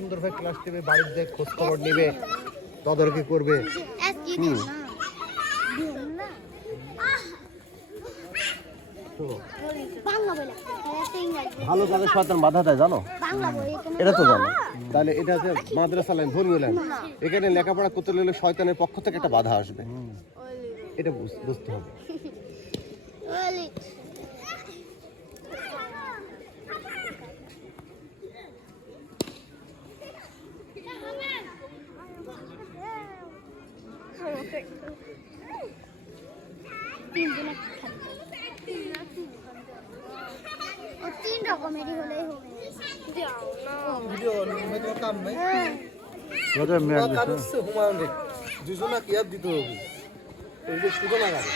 সুন্দরভাবে ক্লাস নেবে, বাড়িতে খোঁজ খবর নেবে, তদারকি করবে। ভালো কাজে শয়তান বাধা দেয় জানো, এটা তো জানো। তাহলে এটা হচ্ছে মাদ্রাসা লাইন, ধর্মীয় লাইন। এখানে লেখাপড়া করতে গেলে শয়তানের পক্ষ থেকে একটা বাধা আসবে, এটা বুঝতে হবে। তিন রকমেরই হলেই হবে। দুজনা কি আর দিতে হবে, এই যে শুধু না গাড়ি